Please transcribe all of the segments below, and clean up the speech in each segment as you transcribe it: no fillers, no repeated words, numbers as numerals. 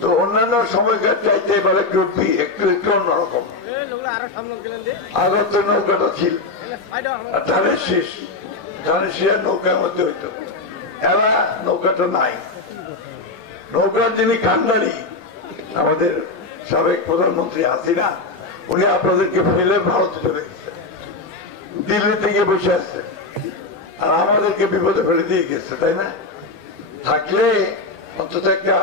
তো অন্যান্য সময়কার চাইতে এবার একটু একটু একটু অন্যরকম। আগত নৌকাটা ছিল আর ধানের শীষ নৌকার মধ্যে হইতো, এরা নৌকাটা নাই। নৌকার যিনি কান্ডারি আমাদের সাবেক প্রধানমন্ত্রী হাসিনা, উনি আপনাদেরকে ফেলে ভারতে চলে গেছে, দিল্লি থেকে বসে আসছে আর আমাদেরকে বিপদে ফেলে দিয়ে গেছে, তাই না? থাকলে অন্তত একটা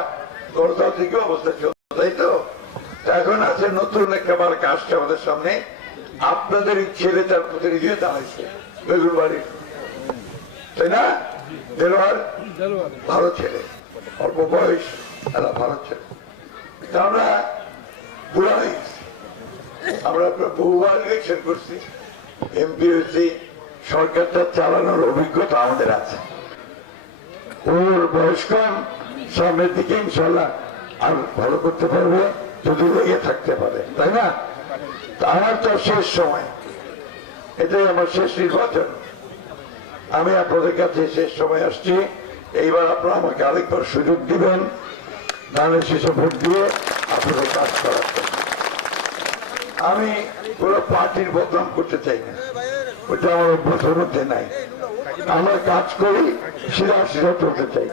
গণতান্ত্রিক অবস্থা চলতো, তাই তো? এখন আছে নতুন একটা বার কাজটা আমাদের সামনে, আপনাদের ছেলে তার প্রতিনিধি দাঁড়াইছে বেগুনবাড়ির, তাই না? দেলোয়ার ভালো ছেলে, অল্প বয়স, এরা ভালো ছেলে। আমরা বুড়া হয়ে গেছি, আমরা বহুবার ইলেকশন করছি, এমপি হয়েছি, সরকারটা চালানোর অভিজ্ঞতা আমাদের আছে। ওর বয়স কম, সামনের দিকে ইনশাল্লাহ আর ভালো করতে পারবে যদি লেগে থাকতে পারে, তাই না? আমার তো শেষ সময়, এটাই আমার শেষ নির্বাচন। আমি আপনাদের কাছে শেষ সময় আসছি, এইবার আপনারা আমাকে আরেকবার সুযোগ দিবেন, ধানের শীষে ভোট দিয়ে আপনাদের কাজ করার জন্য। আমি পুরো পার্টির বদনাম করতে চাই না, ওটা আমার অভ্যাসের মধ্যে নাই। আমরা কাজ করি, সিধা সিধা চলতে চাই।